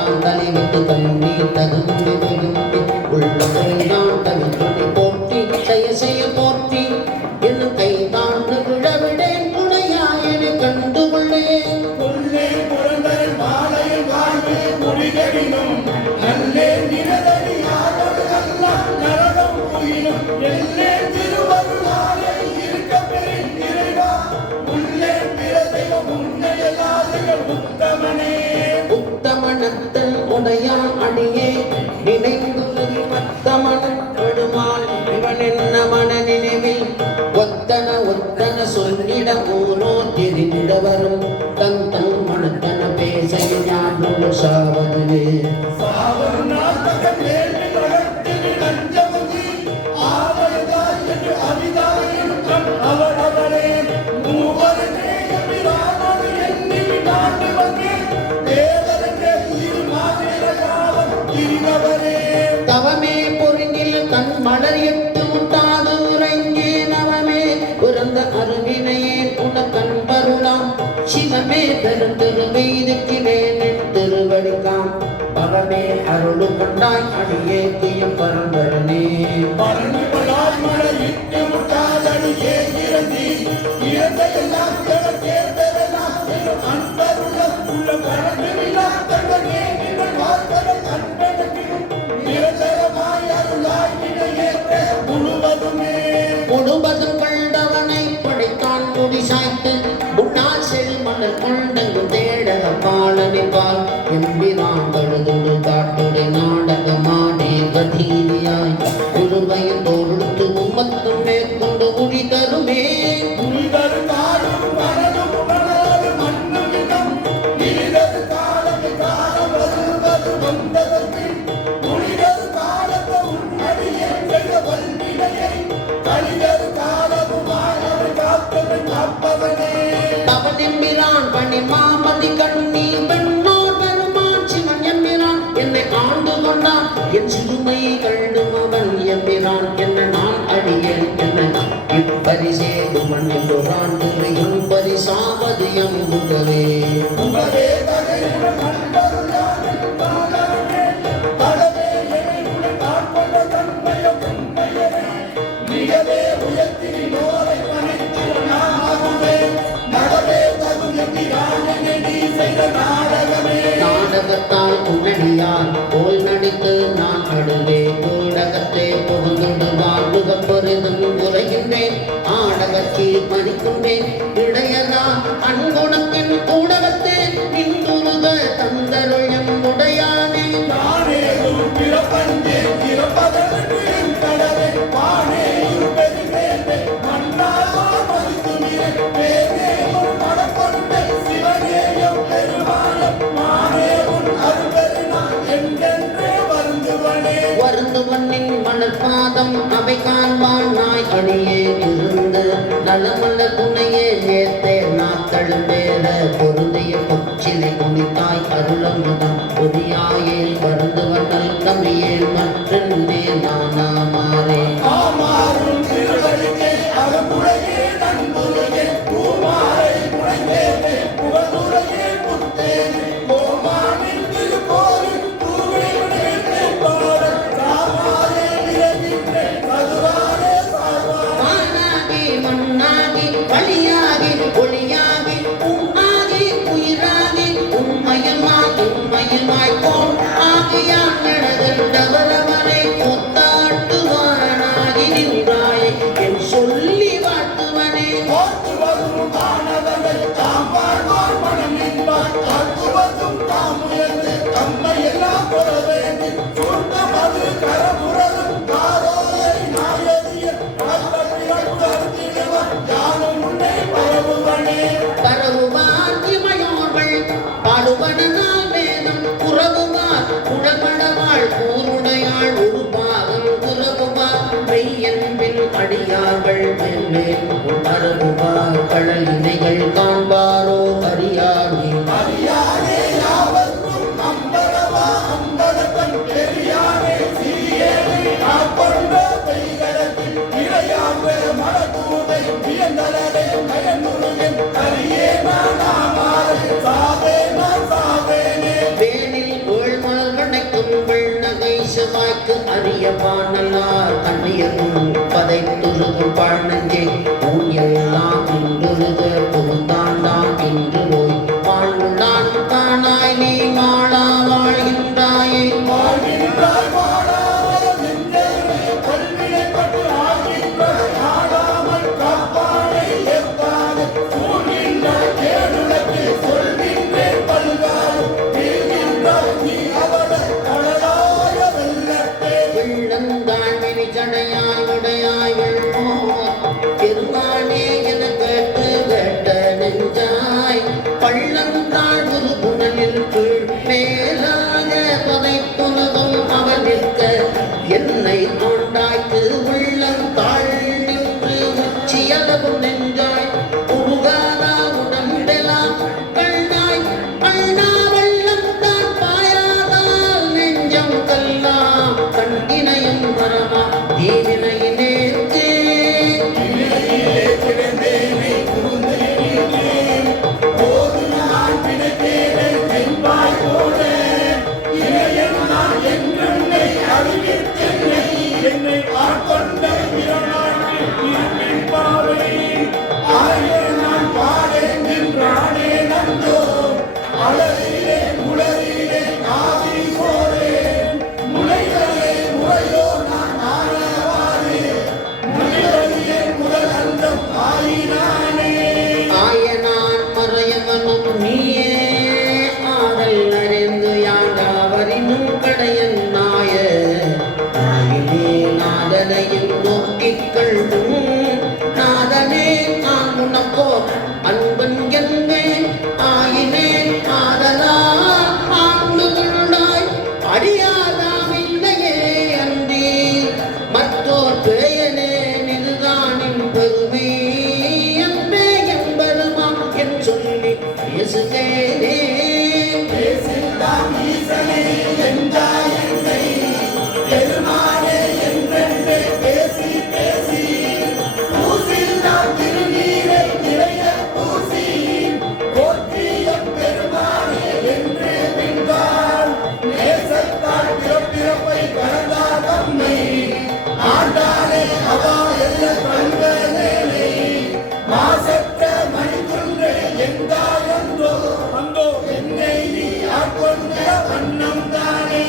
தான் தலைவிட்டு கண்ணீர் தகும்பி தகும்பி உள்ளதை தான் தவிர்த்து போற்றி செய்ய போற்றி என் கை தான் விழவிடேன் துணையா என கண்டு கொள்ளேன் கொள்ளே புறந்தல் மாலையில் வாழ்வு குடிகடினும் நல்லே நிறதடி யாரோடு அல்ல நரகம் புயினும் எல்லே திருவருளாலே இருக்க பெறின் இறைவா உள்ளே பிரதெய்வம் உன்னையலாதகள் உத்தமனே உத்தமனத்தன் உடையான் அடியே நினைந்து மத்தமனன் விடுமான் இவன் என்ன மன நினைவில் ஒத்தன சொல்லிட ஊரோ தெரிந்தவரும் தன் மனத்தன பேச ஞானம் சாவதுவே சாவரு நாட்டகம் வேள்வி மகத்தில் நஞ்சமுதி ஆவயதாய் என்று அவிதாயினும் அவரவரே மூவரே எம்பிரானோடு எண்ணி நாட்டு வந்தே தேவரே உயிர் மாதிர காலம் திரிவரே தவமே பொருங்கில் கண் மலர் எட்டு முட்டாது உறங்கே நவமே பிறந்த அருவினையே உனக்கண் பருளாம் சிவமே பெருந்தெருமைதிக்கிறேன் திருவடிக்காம் பவமே அருளு கண்டாய் அடியே தீயம் பரம்பரனே பரம்பராய் மழையிட்டு முட்டாதடியே இறந்தி இறந்தையெல்லாம் கிழக்கே பெறலாம் எனும் அன்பருளம் உள்ள பரந்துவிழா தங்கனே இவள் வார்த்தவள் அன்பனுக்கு நிரந்தரமாய் அருளாய் நினையேற்ற முழுவதுமே முழுவதும் கண்டவனை படைத்தான் முடி சாய்த்து முன்னால் செல்மணல் கொண்டங்கு தேடக பாலனிப்பால் எம்பிரான் கழுதுடு காட்டுடை நாடகமானே கதீரியாய் உருவையில் தோடுத்து உம்மத்தும் மேற்கொண்டு உரி தருமே உரிதரு காடும் மனதும் மணலும் மண்ணும் இடம் இரிதரு காலம் காலம் வருவது வந்ததற்கு உரிதரு காலத்தை உன்னடியே செய்த வல்வினையை கலிதரு காலமுமாய் அவர் காப்பவன் காப்பவனே அவன் எம்பிரான் பணி மாமதி கண்ணி பெண்ணோர் பெருமான் சிவன் எம்பிரான் என்னை ஆண்டு கொண்டான் என் சிறுமையை கண்டும் அவன் எம்பிரான் என்ன நான் அடியேன் என்ன இப்பரிசே துமன் என்றான் துறையும் பரிசாவது எம்புகவே உமரே தகையுடன் அன்பருளான் காலமே கடவே எனையுடன் காண்பொண்ட தன்மையும் உண்மையவே மிகவே உயர்த்தினி நோரை பணித்து நாமாகுவே நடவே தகும் எம்பிரானே நீ செய்த நாடகமே நாடகத்தால் உன்னடியார் போல் நடித்து நான் அடுவே ஊடகத்தை புகுந்துண்டு வாழ்வுக பொறிதும் உரைகின்றேன் ஆடகத்தில் மதிக்கின்றேன் இடையரா அன்புணத்தின் ஊடகத்தே நின்றுருக தந்தருள் எம்புடையானே நானே ஒரு பிறப்பஞ்சே பிறப்பதற்கு கடவே வானே ஒரு பெருமேன்மை மன்னாரோ மதித்துமிரே பேரே ஒரு மனப்பொருட்டை சிவனேயம் பெருமாயம் மானே உன் அருள்பெருநா என்றென்றே வருந்துவனே வருந்துவனின் மணற்பாதம் அவை காண்பான் நாய் அணியே இருந்து நலமல்ல துணையே நேர்த்தே நாத்தழுந்தேற பொருந்திய பொச்சிலை குடித்தாய் அருளமுதம் பொதியாயேல் வருந்துவனல் கமியேல் மற்றே நானா மாறே ஆமாறும் திருவடிக்கே அகமுறையே நண்புரையே பூமாரை முனைந்தேனே புகழுரையே புத்தேனே கோமானின் திருக்கோவில் தூவிடுகின்றே பாட ராமாரே விரைகின்றே மதுராரே சார்வாரே வானாகி மண்ணாகி வழியாகி ஒளியாகி உம்மாகி உயிராகி உண்மையுமாய் போம் ஆகியான் நடந்தவரவரை கூத்தாட்டுவாரனாகி நின்றாய் என் சொல்லி வாழ்த்துவனே போற்றுவதும் தானவரை தாம் வாழ்வார் மனம் என்பார் தாக்குவதும் தாம் உயர்ந்து தம்மை எல்லாம் புறவேண்டி சூழ்ந்தமது கரபுறதும் காரோரை நாயதிய வாழ்வற்றிடுவர் யானும் உன்னை பரவுவனே பரவுவார் இமையோர்கள் பாடுபடுதால் வேதம் புறவுவார் உடம்படவாள் கூருடையாள் ஒரு பாகம் துறவுவார் மெய்யன்பின் அடியார்கள் மேல் உணர்வுவார் கடல் இணைகள் காண்பாரோ அறியாதே அறியாதே யாவர்க்கும் அம்பரவா அம்பரத்தன் வருவான் நல்லா தண்ணீரும் பதைத்துருகும் பழநெஞ்சே ஊயெல்லாம் இன்றுருக புகுந்தாண்டான் இன்று போய் வாழ்வுள்ளான் தானாய் நீ மாளா வாழ்கின்றாயே வாழ்கின்றாய் வாழாத நெஞ்சமே கொள்வினைப்பட்டு ஆகின்றாய் ஆடாமல் காப்பானை ஏற்பாது சூழ்கின்றாய் கேடுலக்கு சொல்கின்றேன் பல்காலும் வீழ்கின்றாய் நீ அவளை கடலாய வெள்ளத்தே வெள்ளந்தாள் விரிச்சடையாய் உடையாய் வெள்ளோர் பெருமானே என கேட்டு கேட்ட நெஞ்சாய் பள்ளந்தாள் ஒரு புனலில் கீழ் மேலாக பதைத்துலகம் அவர் நிற்க என்னை தோண்டாய்க்கு உள்ளந்தாள் நின்று உச்சியளவு நெஞ்சாய் உருகாதா உடம்பெலாம் கண்ணாய் அண்ணா வெள்ளந்தான் பாயாதால் நெஞ்சம் கல்லாம் கண்டினையும் வரமா தீவினையினேற்கே இணையிலே கிடந்தேனை புகுந்தேனேன் போது நான் பிணைத்தேனை தென்பாய் போல இணையன் நான் என்னை அறிவித்தென்னை என்னை ஆட்கொண்ட பிறநாட்டில் இருப்பின் பாவை ஆயே நான் பாடேன் நின்றானே நந்தோ அழகிலே முளரிலே ஆவி போரேன் முளைகளே முறையோ நான் ஆனவாரே முனிவரிலே முதல் அந்தம் ஆயினானே ஆயனான் மறையவனும் நீயே ஆதல் அறிந்து யாண்டாவரினும் கடையன் நாய நாயினே நாதனையும் நோக்கிக் கள்ளும் நாதனே நான் உனக்கோ அன்பன் என்பே ஆயினே ஆதலா ஆண்டு உள்ளாய் அடியாதாம் இல்லையே அன்றி மற்றோர் பேயனே நின்றானின் பெருமை என்பே என்பருமாம் என் சொல்லி பேசுகிறேனே பேசில்லாம் ஈசனே என்றாய் என்னை பெருமானே என்றென்றே பேசி பேசி பூசில்லாம் திருநீரை நிறைய பூசி போற்றிய பெருமானே என்று பின்பால் நேசத்தால் பிறப்பிறப்பை கடந்தா தம்மை ஆண்டானே அவா எல்ல கண்களே மாசற்ற மணிக்குன்றே எந்தாயந்தோ அந்தோ என்னை நீ ஆட்கொண்ட வண்ணம் தானே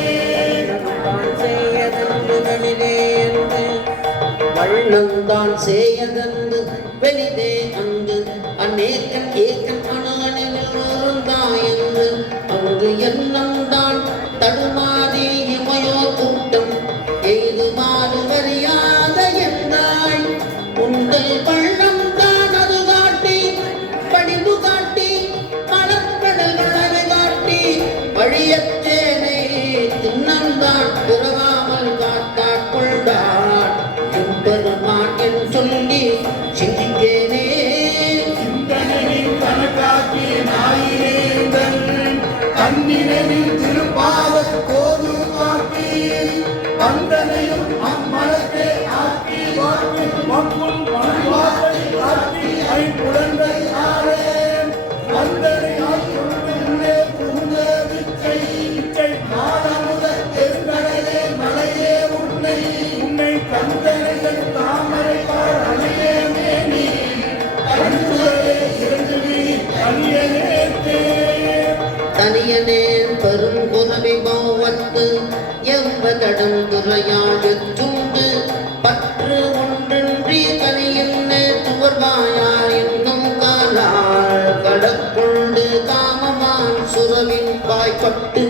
வள்ளந்தான் சேயதன்று வெளிதே அன்று அநேக்கன் ஏக்கன் அணானில் அங்கு எண்ணந்தான் தடுமாறி இமையோ கூட்டம் எய்து மாறுவறியாத என்றாய் உங்கள் பள்ளம் தான் அது காட்டி படிவு காட்டி மலர்கடல்களை காட்டி வழியற்றேனை தின்னந்தான் பிறவாமல் காத்தாற் கொண்டான் எம்பெருமான் என் சொல்லி சிந்திக்கேனே சிந்தனையின் கணக்காக்கி நாயினேந்தன் கண்ணினையின் திருப்பாத கோது காட்டி வந்தனையும் அம்மலத்தை ஆக்கி வாக்கி மக்கும் மனவாசை ஆக்கி ஐம்புலன்றை ஆரேன் வந்தனை ஆட்கொண்டே புகுந்த விச்சை இச்சை மாடமுத பெருங்கடலே மலையே உன்னை உன்னை கந்தனைகள் தாமரை பார் அணியே மேனி கண்துளே இரண்டு விழி அணியனேத்தே தனியனேன் பெருங்குறவை பௌவத்து எவ்வதடம் துறையாழுத்துண்டு பற்று ஒன்றன்றி தனியன்னே துவர்வாயார் என்னும் காலாள் கடற்கொண்டு காமமான் சுரவின் வாய்ப்பட்டு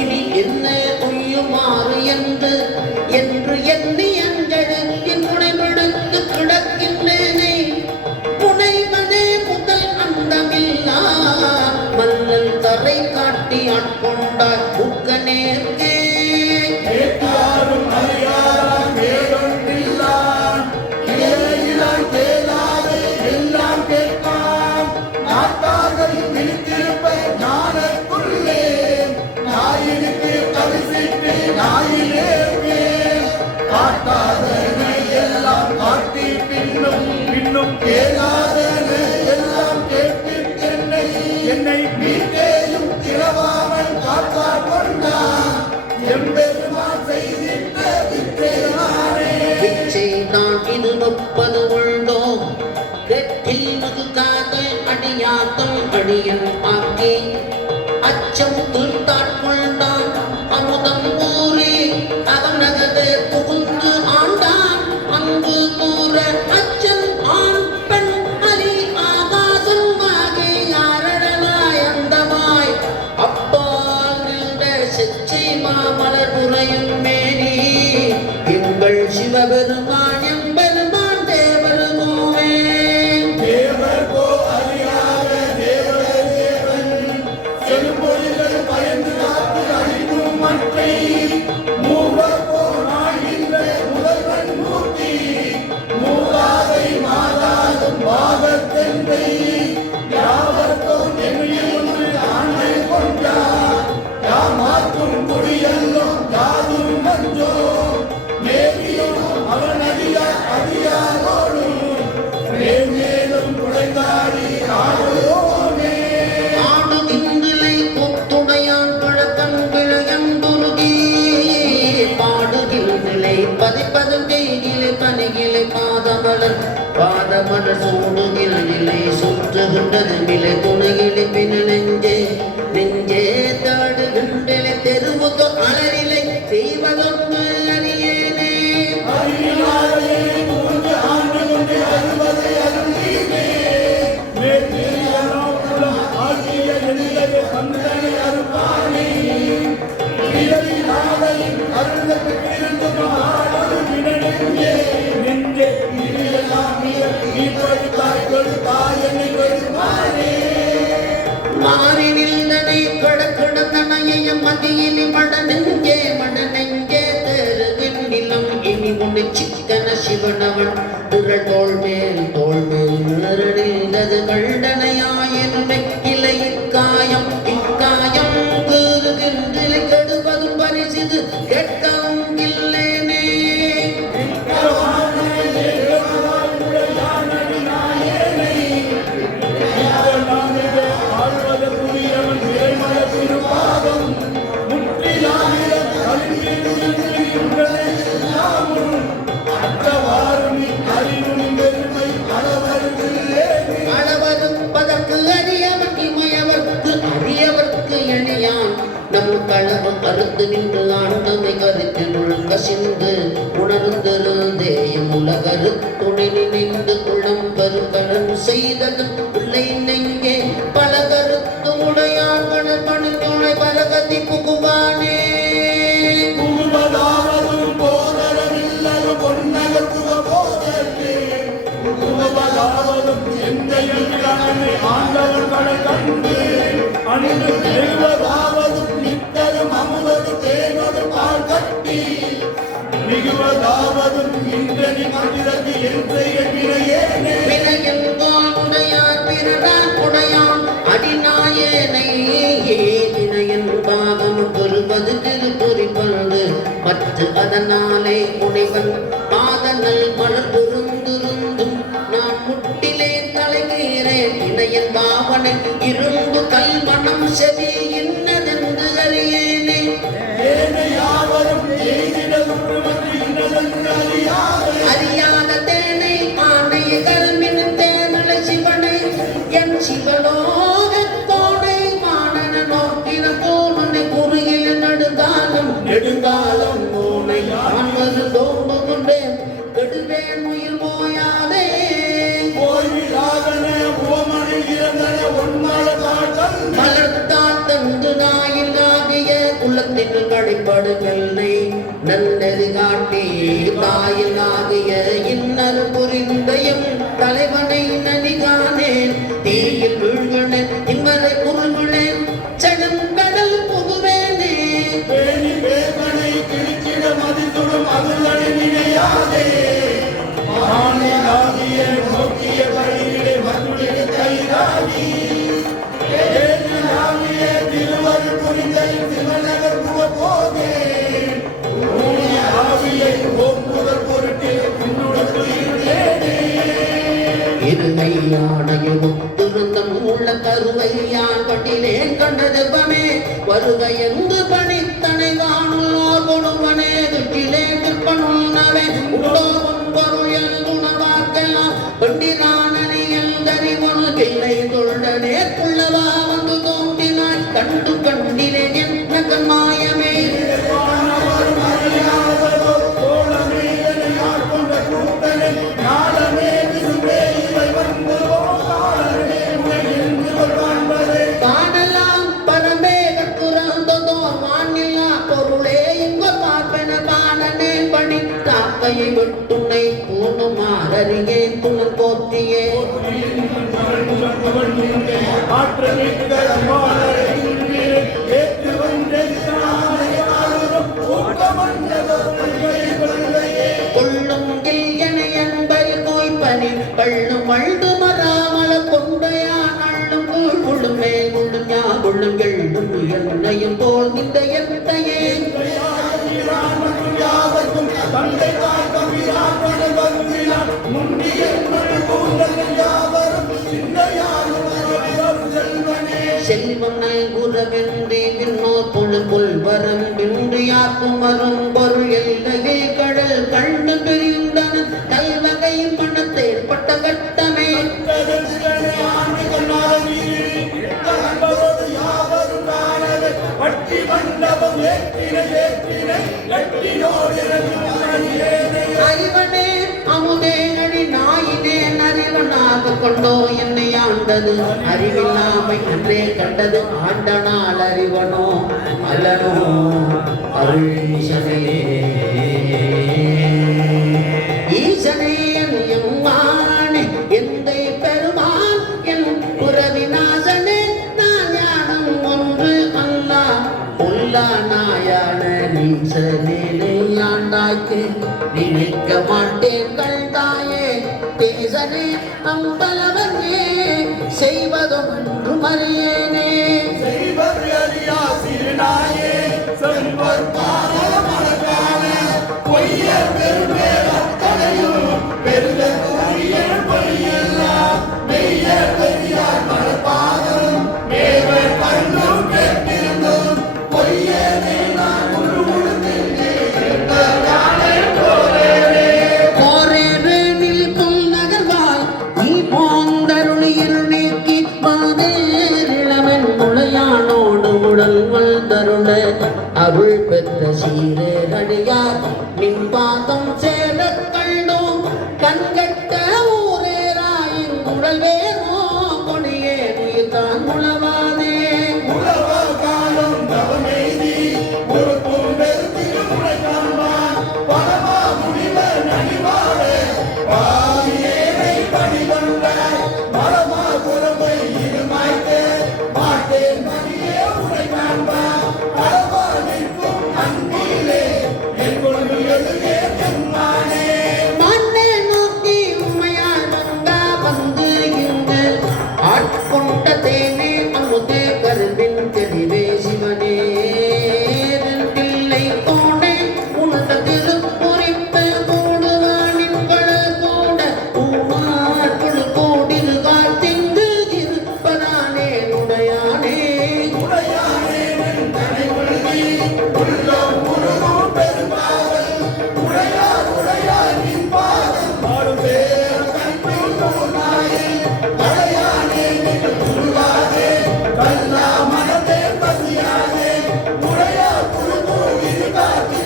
இனி என்ன ஒய்யுமாறு என்று எண்ணி அஞ்சலின் முனைவிடுத்து கிடக்கின்றேனே முனைவனே முதல் அந்தமில்லா மல்லல் தரை காட்டி ஆட்கொண்டார் புக்கனேற்கே கேட்டாரும் அறியாராம் வேறொன்றில்லான் இலையிலான் தேலாது எல்லாம் கேட்பான் நாட்டார்கள் விழித்திருப்ப ஞானக்குள்ளே நாயினுக்கு பரிசிட்டு நாயிலேயே காட்டாதனை எல்லாம் காட்டி பின்னும் கேளாதனை எல்லாம் கேட்டு என்னை மீட்டேயும் திரவாமல் காத்தார் கொண்டான் வெற்றில் முதுகாத அடியாத்தம் அடியன் ஆக்கி அச்சம் துர்த்தாட்கொண்டான் அமுதம் கூறி அவன் நகரே புகுந்து ஆண்டான் அங்கு கூற அச்சன் ஆண் பெண் அலி ஆகாசமாகி யாரடனாய் அந்தமாய் அப்பால் நின்ற செச்சை மாமலர் புரையும் மேனி எங்கள் சிவபெருமான் எம்பெருமான் தேவருமோவே தேவர் கோ அறியாத தேவர் தேவன் செல்பொழிகள் பயந்து காத்து அழிக்கும் மற்றை மூவர் கோ நாகின்ற முதல்வன் மூர்த்தி மூலாதை மாதாதும் பாகத்தெந்தை யாவர்க்கும் எண்ணில் ஒன்று ஆண்மை கொண்டார் யாமாற்றும் குடியெல்லும் யாதும் மஞ்சோ மேலும் அவன் அதிகாரோடும் மேலும் குடைந்தாடி ஆடுவோமே ஆடுகின்றிலை கொத்துடையான் பழக்கன் கிழகன் துருகி பாடுகின்றிலை பதிப்பதும் கைகிலை பணிகிலை பாதமலர் சூடுகிலை சுற்றுகின்றது மிலை துணைகிலை பின் நெஞ்சே தாடுகின்றலை தெருவுக்கு அலரிலை செய்வதொன்று அறியேனே அறிவினாலே புகுந்து ஆண்டு கொண்டு அருவதை அருளீமே மேற்கியலாம் குலம் ஆகிய எல்லையை பந்தனை அருப்பானே இரவினாலை அருளுக்கு இருந்து மகாடு வினனெஞ்சே நெஞ்சே இரியலாம் நீப்படி தாய்கள் தாயனை வருமானே மாறி நின்றனை கடக்கடந்தனைய மதியிலி மடனெஞ்சே தெருகின்றிலும் இனி உன்னை சிக்கன சிவனவன் திரள் தோள்மேல் நிழலிலது கண்டனையாயினுமை இலை இக்காயம் கூறுகின்றிலை கெடுவதும் பரிசிது கேட்கவும் இல்லேனே அளவருப்பதற்கு அறியவன் இமையவர்க்கு அரியவர்க்கு எளியான் நம் களவு கருத்து நின்று ஆண்டமை கருத்தினுள் கசிந்து உணர்ந்திருந்தேயம் உலகருத்துணை நினைந்து குளம் கருக்கடன் செய்தது உள்ளை நெங்கே பல கருத்து உடையான் பணித்துணை பலகதி புகுவானே புகுவதாவதும் போதரமில்லது பொன்னகத்துவ போதற்கு புகுவதாவதும் எந்த எண்ணனை ஆண்டவர்களை கண்டு அணிந்து பெறுவதாவதும் நித்தலும் அமுவது தேனொரு பால் கட்டி மிகுவதாவதும் இன்றனி மனிதற்கு என்றைய வினையேனே வினையில் தோல் உடையார் பிறடான் உடையான் அடிநாயனை ஏதினையின் பாவம் கொள்வது திருப்புரிப்பது மற்ற அதனாலே முனைவன் பாதங்கள் மலர் பொருந்துருந்தும் நான் முட்டிலே தலைகிறேன் இணையன் பாவனை இரும்பு கல் மனம் செவி இன்னதென்று அறியேனே ஏனை யாவரும் எய்திடலும் இன்னதென்று அறியாத தேனை ஆணைய கல்மின் தேனலை சிவனை என் சிவலோகத்தோடை மானன நோக்கின கோணனை குறுகில நெடுங்காலம் உன்னை நான் ஒரு தோண்டு கொண்டேன் கெடுவேன் உயிர் போயாதே ஓய்விலாதனே உவமனை இறந்தன உண்மல காட்டம் மலர்த்தால் தந்து நாயில் ஆகிய குலத்தின் கடைப்படுகளை நல்லது காட்டி தாயில் ஆகிய இன்னர் புரிந்தயம் தலைவனை நனிகானேன் தீயில் வீழ்களேன் இம்மறை பொருள்களேன் செடுங்கடல் புகுவேனே பேணி வேதனை கிழிச்சிட மதித்துடும் அதுலனை நினையாதே ஆணையாகிய நோக்கிய வழியிலே மதுடைய கைராகி ஏனாகிய திருவரு புரிந்த சிவநகர் போதே ஊழிய ஆவியை ஓம்புதல் பொருட்டே உன்னுடைய இருகையானையும் திருந்தம் உள்ள கருவையான் பட்டிலேன் கண்டதெப்பமே வருகை என்று பணித்தனை காணுள்ளோர் கொடுவனே துட்டிலே திருப்பனுள்ளவே உண்டோவன் பொருள் என குணவார்க்கெல்லாம் பண்டிரானனை எந்தறிவனு கிள்ளை தொண்டனே புள்ளவா வந்து தோன்றினாய் கண்டு கண்டிலே என்ன கண்மாயமே வானவர் மரியாதோ தோழமே யார் கொண்ட கூட்டனை நாளமே விசும்பே இவை வந்து காலமே என்று காண்பதே காணலாம் பரமே கட்டுறந்ததோ வானில்லா பொருளே இங்க பார்ப்பென காணனே பணி காக்கையை விட்டுனை பூணுமாறறியேன் துணன் போற்றியே கொள்ளும் என என்பை கோய்ப்பனி பள்ளும் அழுது மராமல கொண்டையான் அள்ளும் கூழ்முள்ளும் மேல்முள்ளும் யாவுள்ளும் எள்ளும் என்னையும் போல் இந்த எத்தையே தந்தை தாக்கம் முன்னிய செல்வனை குரவென்றே விண்ணோர் பொழு புல்வரம் வின்றியாக்குமரும் பொருள் எல்லையை கடல் கண்டு பிரிந்தன கல்வகை மனத்தேற்பட்ட கட்டமே பட்டி மண்டபம் அறிவனே அமுதே அடி நாயினே அறிவனாக கொண்டோ என்னை ஆண்டது அறிவில்லாமை அன்றே கண்டது ஆண்ட நாள் அறிவனோ அல்லனோ அருள்சனே ஈசனே என் எம்மானே எந்தை பெருமான் என் புறவிநாசனே நான் ஞானம் ஒன்று அல்லா உள்ளா நாயான நீசனே ஆண்டாய்க்கு நினைக்க மாட்டேன் கண்டாயே தேசனே அம்பலவனே செய்வதொன்று மறியேனே செய்வது அறியா சிறுநாயே செல்வர் பாரமணக்கான பொய்யர் பெருமேல் அத்தனையும் பெருதல் உரியர் பொய்யெல்லாம் மெய்யர் பெரியார் மனப்பாதம் மேவர் கண்ணும் கேட்டிருந்தும் பொய்யனே நான் அருள் பெற்ற சீரடியார் நின் பாதம் சேரக் கண்டோம் கண்கட்ட ஊரேராயின் குடல் வேறோ கொடியே உயிர்தான் உளவாதே உலவ காலம் தவமெய்தி பொறுப்பும் பெருத்திலும் உழைக்கான்பான் பலமா முடிவர் நனிவாரே பாவியேனை பணிகொண்டாய் மலமா குரம்பை இருமாய்த்தே மாட்டேன் மணியே உழைக்கான்பான் பலமா நிற்கும் அன்பிலே என் கொண்டு எழுதே பெண்மானே மண்ணை நோக்கி உண்மையாய் வந்தா வந்து இங்கு ஆட்கொண்ட தேனே அமுதே கருவின் தெளிவே சிவனே பிள்ளை தோணே உள்ள திருப்புரிப்பு கூடுவானின் கடல் கூட பூமார் குழு கோடில்கால் திங்கு இருப்பதானே உடையானே உடையானே நின் தனி உறுதி உள்ளம் முழுதும் பெரும்பாவல் உடையார் உடையார் நின் பாதம் பாடும் பேர் கண்பில் தோன்றாயே அடையானே நின் உருவாதே கல்லா மனதே பசியாதே உடையார் குழுது இது காத்து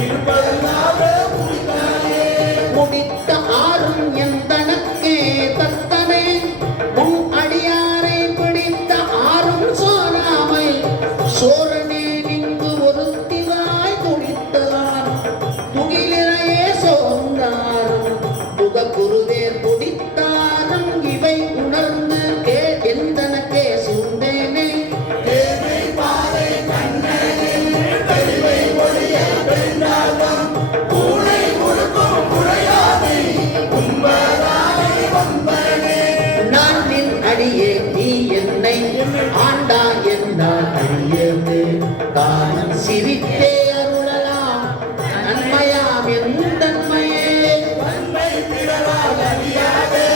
இருப்பதல்லாவே முடித்தாயே முடித்த ஆறும் என் தனக்கே தத்தமே உன் அடியாரை பிடித்த ஆறும் சோராமை சோரனே நின்று ஒருத்திவாய் துடித்தார் துகிலையே சோர்ந்தாரும் புக குருவேர் துடித்தாரும் இவை உணர்ந்து கே எந்தனக்கே சூழ்ந்தேனே தேவை பாறை கண்ணனில் தெளிவை ஒளிய பெண்ணாகம் பூனை முழுக்கும் உடையாதை உண்பதாய் வம்பனே நான் நின் அடியே நீ என்னை ஆண்டா என்றால் அடியேது தானம் சிரித்தே அருளலாம் நன்மையாம் என் தன்மையே தன்மை பிறரால் அறியாதே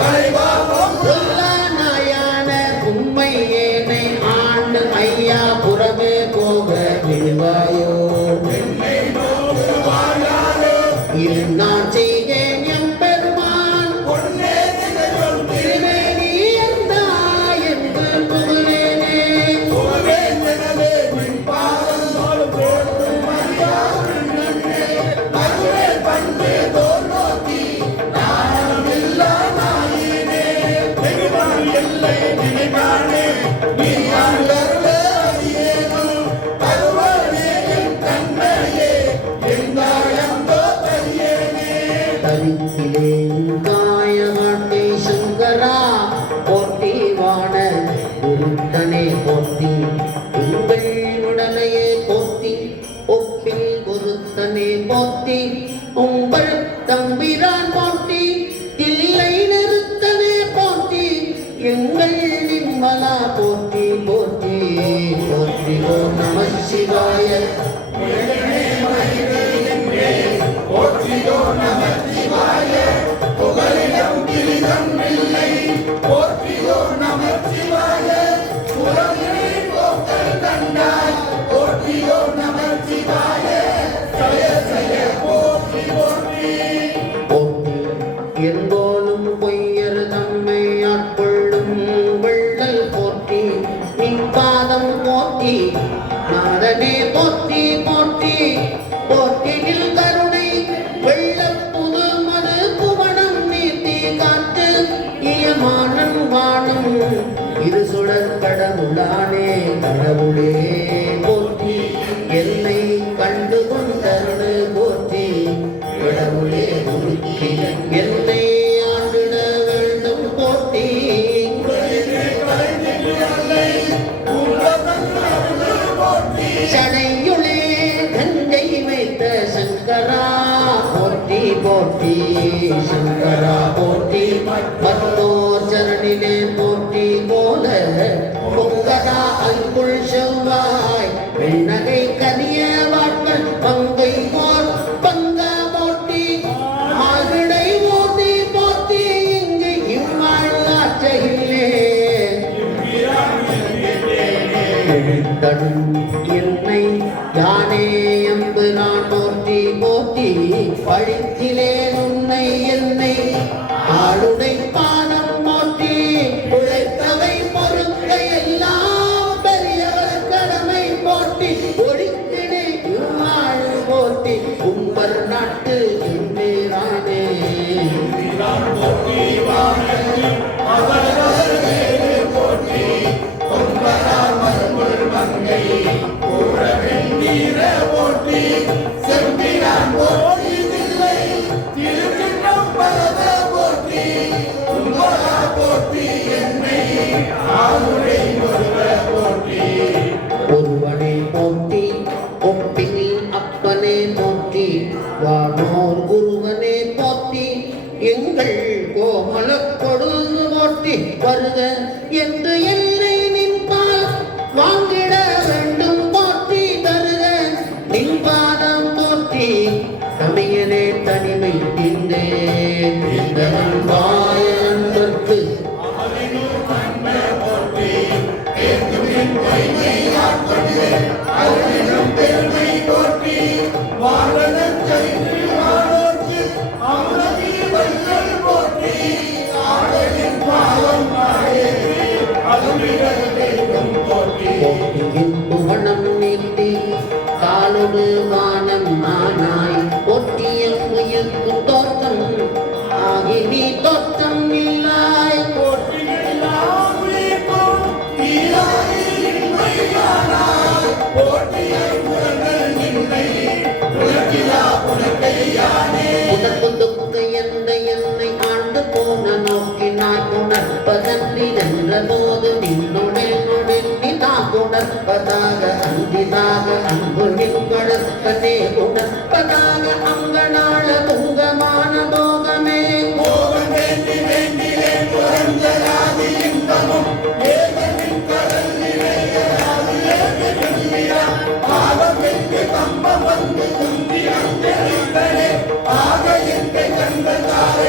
கலைவாவும் சொல்லா நாயான உண்மை ஏனை ஆண்டு ஐயா புறமே போக விடுவாயோ என்னை நோக்கு வாழாதே இது நான் செய்கேன் எம் பெருமான் பொன்னே காணே நீ ஆண்டருள அடியேனும் அருவனே என் தன்மையே எந்தாயந்தோ தரியேனே தரித்திலே காயமாட்டே சங்கரா போற்றி வாண குருத்தனே போற்றி உங்கள் உடலையே போற்றி ஒப்பில் குருத்தனே போற்றி உங்கள் தம்பிரான் போற்றி தில்லை நிறுத்தனே போற்றி எங்கள் நிம்மலா போற்றி போற்றி போற்றி ஓம் நம சிவாய போற்றியோ நமச்சிவாய புகழிடம் கிரிதம் இல்லை போற்றியோ நமச்சிவாய புறமினை போக்கல் கண்டாய் போற்றியோ நமச்சிவாய சய சய போற்றி போற்றி போற்றி என்போலும் பொய்யர் தம்மை ஆட்கொள்ளும் வெள்ளல் போற்றி நின் பாதம் போற்றி நாதனே போற்றி போற்றி போற்றினில் கருணை வெள்ளப் புது மது புவனம் நீட்டி காத்து இயமானன் வானம் இரு சுடர் கடவுளானே கடவுளே போற்றி என்னை கண்டு கொண்டருளு போற்றி கடவுளே உருக்கி என்னை ஆண்டிட வேண்டும் போற்றி சடையுளே கங்கை வைத்த சங்கரா போற்றி போற்றி சங்கரா போற்றி பத்தோர் சரணிலே போற்றி போல பொங்கரா அங்குள் செவ்வாய் வெண்ணகை கனிய வாட்கள் பங்கை போர் பங்க போற்றி ஆகிடை போற்றி போற்றி இங்கு இம்மாள் ஆற்றையிலே எழுத்தடும் என்னை யானே எம்பு நான் போற்றி போற்றி பழித்திலே உன்னை என்னை ஆளுடை பாதம் போற்றி உழைத்தவை பொறுத்த எல்லாம் பெரியவர் கடமை போற்றி ஒழித்திடே இம்மாள் போற்றி கும்பர் நாட்டு எம்பேரானே போற்றி செம்பிரான் போற்றி தில்லை திருச்சின்னம் பரத போற்றி உங்கோலா போற்றி என்னை ஆளுடை ஒருவ போற்றி ஒருவனே போற்றி ஒப்பினி அப்பனே போற்றி வானோர் குருவனே போற்றி எங்கள் கோமல கொடுந்து போற்றி வருக என்று என்னை நின்பால் வாங்கிட வேண்டும் போற்றி தருக நின் பாதம் போற்றி தமியனே தனிமை தீர்ந்தேன் இந்த அன்பாயன்பர்க்கு பெருமை போற்றி வாழனச் செய்து வாழோர்க்கு அமுதமீ வள்ளல் போற்றி ஆடலின் பாவம் ஆயேறி அதுமிடல் தெய்வம் போற்றி போற்றியின் புவனம் நீட்டி காலொடு வானம் ஆனாய் போற்றிய உயிர்க்கும் தோற்றம் ஆகி நீ தோற்றம் இல்லாய் போற்றியெல்லாம் உயிர்க்கும் ஈராயில் மையானாய் போற்றியை புறங்கள் நின்னை உலகிலா புனக்கையானே உனக்கு துக்க எந்த என்னை ஆண்டு போன நோக்கினாய் உணர்ப்பதன்றி என்ற போது நின்னுடன் நொடினி நான் உணர்ப்பதாக அன்பிதாக அன்பு நின் கடற்கனே உணர்ப்பதாக அங்கனாள துங்கமான போகமே போகம் வேண்டி வேண்டிலே புரஞ்சலாதி இன்பமும் ஏகனின் கடல் நிறையலாதி ஏக நம்பிரா பாவம் வென்று கம்பம் வந்து குந்தி அஞ்சலித்தனே ஆக என்கை கண்கள்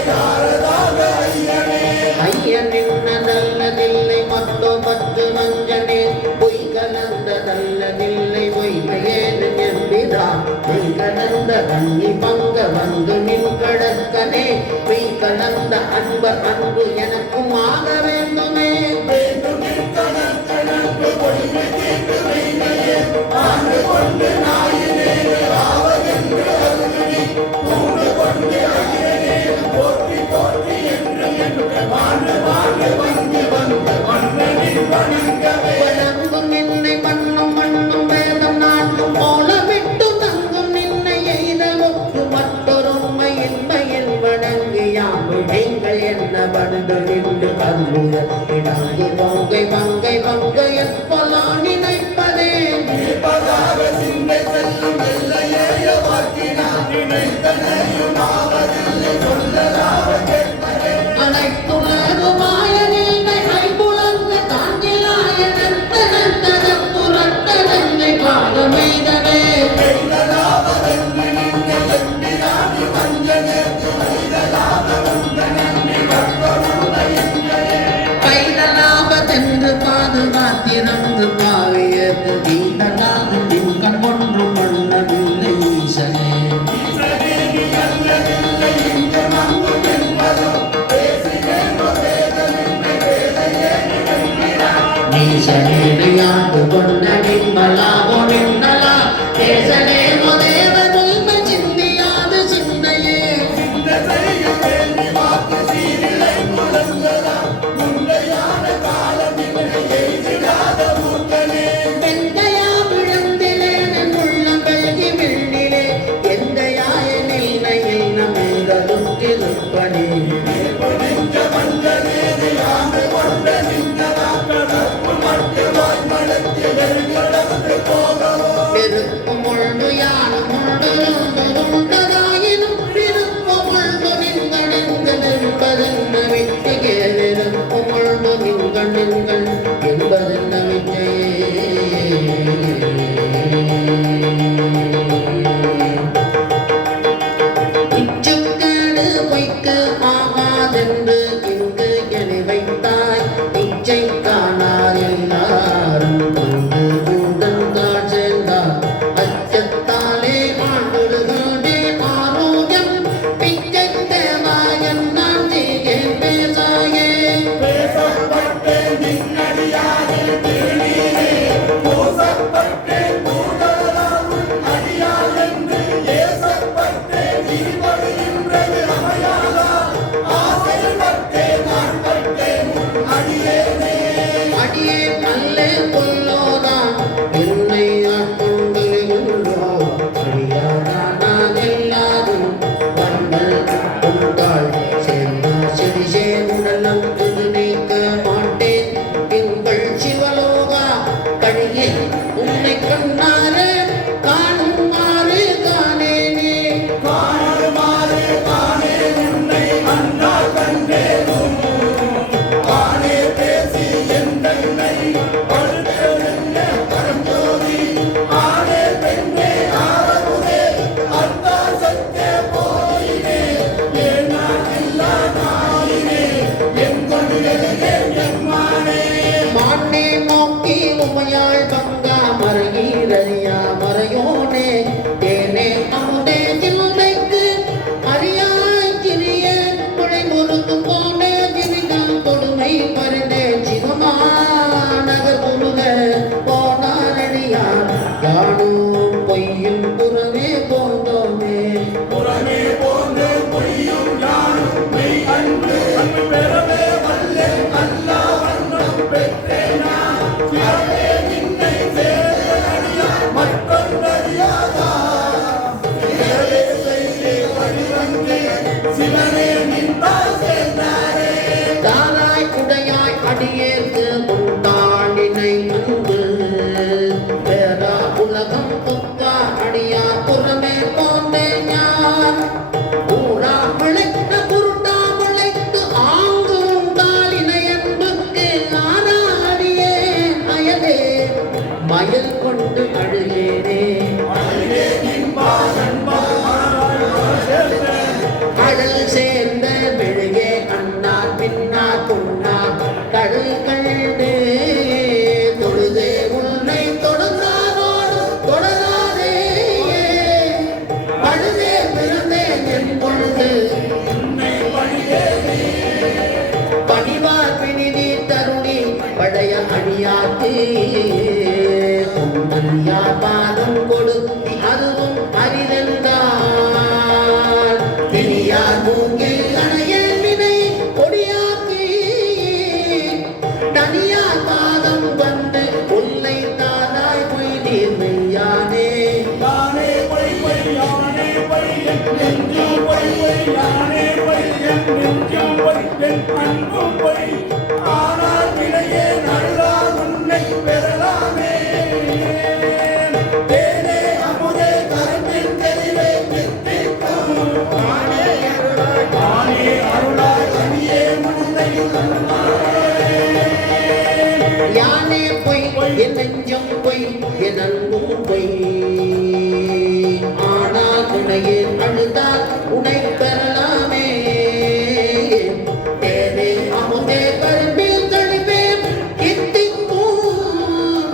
யாரதாக ஐயனே ஐயன் நின்னதல்லதில்லை மத்தோ பத்து மஞ்சனே பொய் கலந்ததல்லதில்லை பொய்மையேன் என்பிதான் பொய் கலந்த கண்ணி பங்க வந்து நின் கடற்கனே பொய் கலந்த அன்பு எனக்கும் ஆக வேண்டுமே வேண்டுமின் கடல் கணக்கு பொய்மை தீர்த்து மெய்மையே ஆண்டு கொண்டு நாயினே ஆவதென்று அருகினி பூண்டு கொண்டு ஐயனே போற்றி போற்றி என்று மாண்டு மாண்டு வந்து வந்து மன்னனே அங்கு பொங்கை பங்கை பங்கையன் பொல்லாம் நினைப்பதே நினைப்பதாக சிந்தை செல்லும் எல்லையேய வாக்கினார் நினைத்தனையும் ஆவதில்லை சொல்லலாக கேட்பதே அனைத்துலகு மாயனில்லை ஐம்புலங்க தாங்கிலாயனத்தனத்தன புறத்தனங்கை பாதமைதனே கைதலாவதென்று நின்ற எம்பிராணி வஞ்சனேற்று மைதலாக வந்த நன்றி கற்பருளை எங்களையே கைதலாவதென்று பாதுகாத்திறந்து பாவியது தீண்டலாக திங்கண் ஒன்றும் பண்ணவில்லை ஈசனே ஈசனேனி அல்லதில்லை இங்கு நம்பும் என்பதும் பேசினேனோ வேதமில்லை வேதையே நினைக்கிறார் நீசனேனையாண்டு கொண்ட நிம்மலாவோ நின்னலா தேசனேனோ தேவனுள்மை சிந்தியாது சிந்தையே இந்த செய்ய வேண்டி வாக்கு சீரிலை முழங்கலா முந்தையான காலமில்லை எய்திடாத மூர்க்கனே வெங்கையா விழுந்திலேன் உள்ளம் வெல்கி விண்ணிலே எந்தையாய நில்லையில் நமேகலும் திருப்பனே நெஞ்ச மஞ்சனேதி ஆண்டு கொண்ட நின்றதாக்கதற்கு மட்டு வாய்மடத்தி நெருங்கடந்து போகவோ நெருப்பு முள்ளு யானும் முள்ளுண்டதாயினும் விருப்பு முள்ளு நின்கள் என்பதென்ன வித்தையே நெருப்பு முள்ளு நின்கள் என்பதென்ன இச்சுக்கேடு பொய்க்கு ஆகாதென்று இங்கு எனை வைத்தாய் இச்சை காணார் எல்லாரும் வந்து கூடங்கால் சேர்ந்தார் அச்சத்தாலே ஆண்டுகளே ஆரோக்கியம் பிச்சை தேவாயன் நான் தீகேன் பேசாயே பேசப்பட்டேன் நின்னடியாரே திருநீரே பூசப்பட்டேன் பூதலால் உன் அடியார் என்று ஏசப்பட்டேன் நீர்வழிகின்றது அமையாதா ஆசைப்பட்டேன் நான் பட்டேன் உன் அடியேனே அடியே நல்லே கொல்லோதான் என்னை ஆட்கொண்டோ அடியாதான் எல்லாரும் வண்ணல் உண்டாள் சேர்ந்தா செடி சேருடலம் இது நீக்க மாட்டேன் எங்கள் சிவலோகா கழியே உன்னை கண்ணாரே காணுமாறு காணேனே காணுமாறு காணே உன்னை அண்ணா கண்டேனும் காணே பேசி எந்தன்னை படுத்தென்ன பரஞ்சோதி ஆனே பெண்ணே ஆரமுதே அத்தா சத்தே போயினே ஏனா இல்லா நாயினே என் கொண்டே எம்மானே மானே நோக்கி உமையாள் பங்கா மறையீரறியா மறையோனே தேனே அமுதே தில்லைக்கு அறியாய் கிரிய குழை முறுக்கு போனே திரிகள் கொடுமை பருதே சிவமாநகர் குருக போனாரடியார் யானும் பொய்யும் புறமே போந்தோமே புறமே போந்து பொய்யும் யானும் மெய் அன்பு அன்பு பெறவே வல்லேன் அல்லா வண்ணம் பெற்றேனா சிவமே நின்னை சேரடியா மற்றொன்றறியாதா சிவமே செய்தே வழிவந்தே சிவனே நின்றால் சேர்ந்தாரே தாராய் குடையாய் அடியேற்கு உண்டாளினை அன்பு பேரா உலகம் தொக்கா அடியா புறமே போந்தே ஞான் ஊரா பிழைத்த குருட்டா பிழைத்து ஆங்கு உண்டாளினை அன்புக்கு நானா அடியே அயலே மயல் கொண்டு அழுகேனே அழகே நின்பா நண்பா கடல் சேர்ந்த மெழுகே அண்ணார் பின்னார் பொன்னார் கடல் கண்டு தொழுதே உன்னை தொடர்ந்தாரோடு தொடராதே பழுதே பிறந்தேன் என் பொழுது உன்னை பணியே பணிவார் பிணிதி தருணி படைய அணியாக்கி பொன்னறியா பாதம் கொடுத்தி அதுவும் அரிதென்றார் திணியார் மூங்கில் அணையல் வினை கொடியாக்கி தனியார் பாதம் வந்து உன்னை தானாய் பொய்தீர் மெய்யானே யானே பொய் பொய் யானே பொய் என் நெஞ்சும் பொய் பொய் யானே பொய் என் நெஞ்சும் பொய் என் அன்பும் பொய் ஆனால் என் அன்பும் பொய் ஆனால் துணையே அழுதால் உனை பெறலாமே தேனே அமுதே கரும்பில் தெளிவேன் இத்திப்பூம்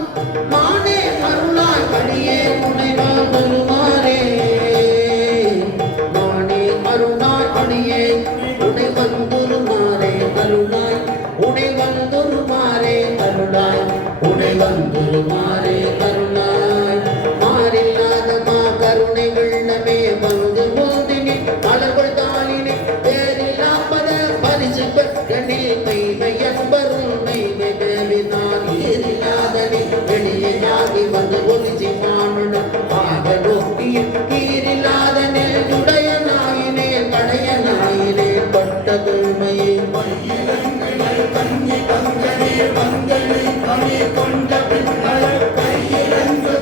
மானே அருளாய் அடியே உனை வந்துருமாறே மானே அருளாய் அடியே உனை வந்துருமாறே அருளாய் உனை வந்துருமாறே அருளாய் உனை வந்துருமாறே அருளாய் மாறில்லாத மா கருணை வெள்ளமே வந்து மோதினி மலர்கள் தாளினி பேரில்லாமத பரிசு பெற்றனே மெய்மை என்பரும் மெய்மை தேவினான் ஈரில்லாதனி வெளியாகி வந்து ஒளிச்சி மானுடன் ஆக நோக்கியும் ஈரில்லாதனே உடைய நாயினே கடைய நாயினே பட்ட தூய்மையே கண்ணி பங்கனே பங்கனை அணி கொண்ட பின்னல கையிலங்கு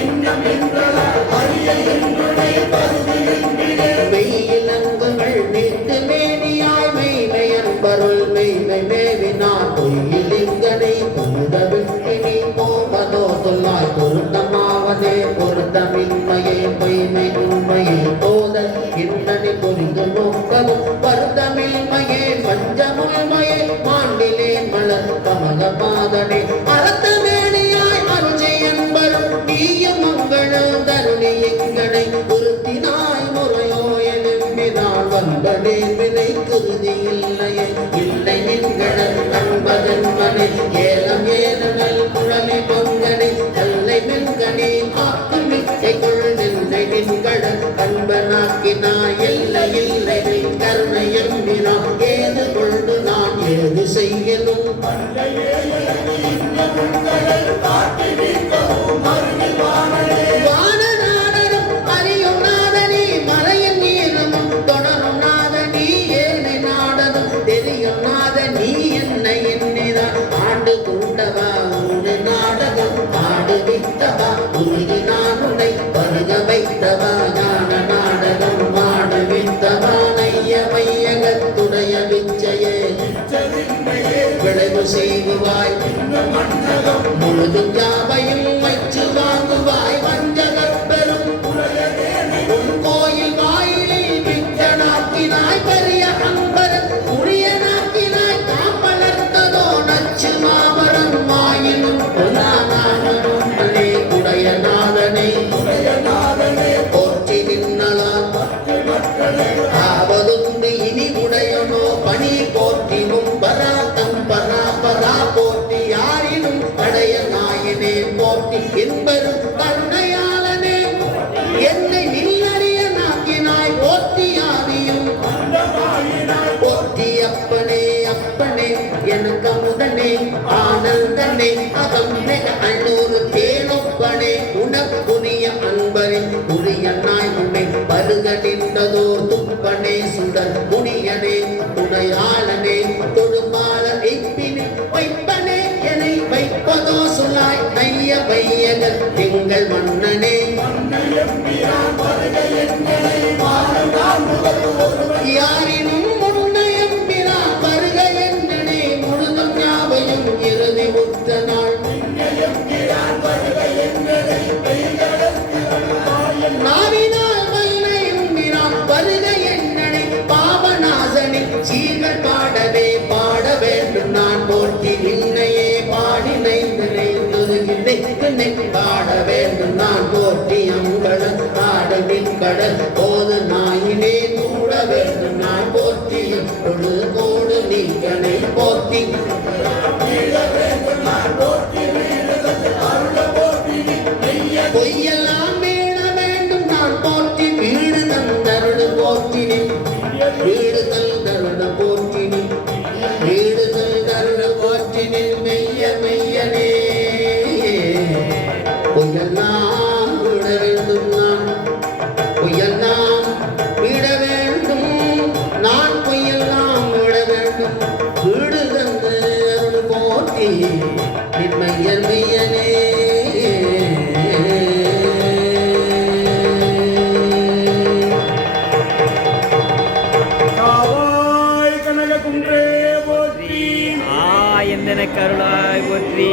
இன்னம் என்றல அரிய என்னுடைய பருவிலே வெயிலங்குகள் நீத்து மேனியாய் மெய்மையன் பருள் மெய்மை மேவினார் பொய்யிலிங்கனை பொருத விட்டினி போவதோ சொல்லாய் பொருத்தமாவதே பொருத்தமின்மையை பொய்மை உண்மையை போதல் இன்னனை புரிந்து நோக்கவும் வருத்தமின்மையே பஞ்சமுள்மையை மாண்டிலே மலர் கமல பாதனே அறத்தமேனியாய் அருஜெயன் வரும் நீய மங்களம் தருணி எங்களை உறுத்தினாய் முறையோ எனும்பினால் வந்தனே வினை குருதி இல்லையே இல்லை நின்கள நண்பதன்மனை ஏலம் ஏலங்கள் குழலி பங்கனை கல்லை மென்கனே காக்கும் மிச்சை கொள் நின்னை நின்கள கண்பனாக்கினாய் இல்லை இல்லை கருணை என்கிறா ஏது கொண்டு நான் ஏது செய்யணும் வானநாடனும் அறியும் நாதனே மலையின் நீரமும் தொடரும் நாதனி ஏனை நாடனும் தெரியும் நாதனி என்னை எண்ணிதான் ஆண்டு கொண்டவா உடு நாடகம் ஆடு விட்டவா உருகி நான் உடை பருக வைத்தவா ஞான நாடகம் ஆடு விட்டவா நைய மையகத்துடைய விச்சையே விளைவு செய்வாய் முழுதும் யாவையும் வச்சு வாங்குவாய் வஞ்சகப் பெரும் உன் கோயில் வாயிலில் விச்சனாக்கினாய் பெரிய அம்பரன் உரியனாக்கினாய் காப்பளர்த்ததோ நச்சு மாமரன் வாயிலும் புலாநாதனும் அனே உடைய நாதனே போற்றி நின்னலாம் ஆவதுண்டு இனி உடையனோ பணி போற்றினும் பராத்தம் பராபரா போற்றி யாரினும் படைய நாயனே போற்றி என்பரும் கருணையாளனே என்னை நில்லறிய நாக்கினாய் போற்றி ஆதியும் போற்றி அப்பனே அப்பனே எனக்கு அமுதனே ஆனந்தனே அகம்னே அன்னூறு தேனொப்பனே உனக்குரிய அன்பரின் உரிய நாய் உன்னை பருக நின்றதோ துப்பனே சுடர் முடியனே துணையாளனே தொழுமால ஐப்பினே வைப்பனே என்னை வைப்பதோ சொல்லாய் நைய வையகன் எங்கள் மன்னனே யாரினும் முன்னையம்பிரா வருக என்னனே முழுதும் ஞாபகம் இறுதி முத்த நாள் நாவினால் மல்லையம்பிரான் வருக என்னனே பாவநாசனே சீர்கள் பாடவே பாட வேண்டும் நான் போற்றி நின்னையே பாடி நைந்தனை துருகினை பாட வேண்டும் நான் போற்றி அம்பளம் ஆடவின் கடல் போது நாயினே கூட வேண்டும் நான் போற்றி பொழுது கோடு நீக்கனை போற்றி பொய்யெல்லாம் மீள வேண்டும் நான் போற்றி வீடு தந்தருடு போற்றினி வீடு தந்தருடு போற்றினி வீடு தந்தருடு போற்றினி மெய்ய மெய்யனே பொய்யெல்லாம் விட வேண்டும் நான் பொய்யெல்லாம் விட வேண்டும் நான் பொய்யெல்லாம் விட வேண்டும் வீடு தந்து அருள் போற்றி மெய்யன் மெய்யனே காவாய் கனக குன்றே போற்றி எந்தனை கருளாய் போற்றி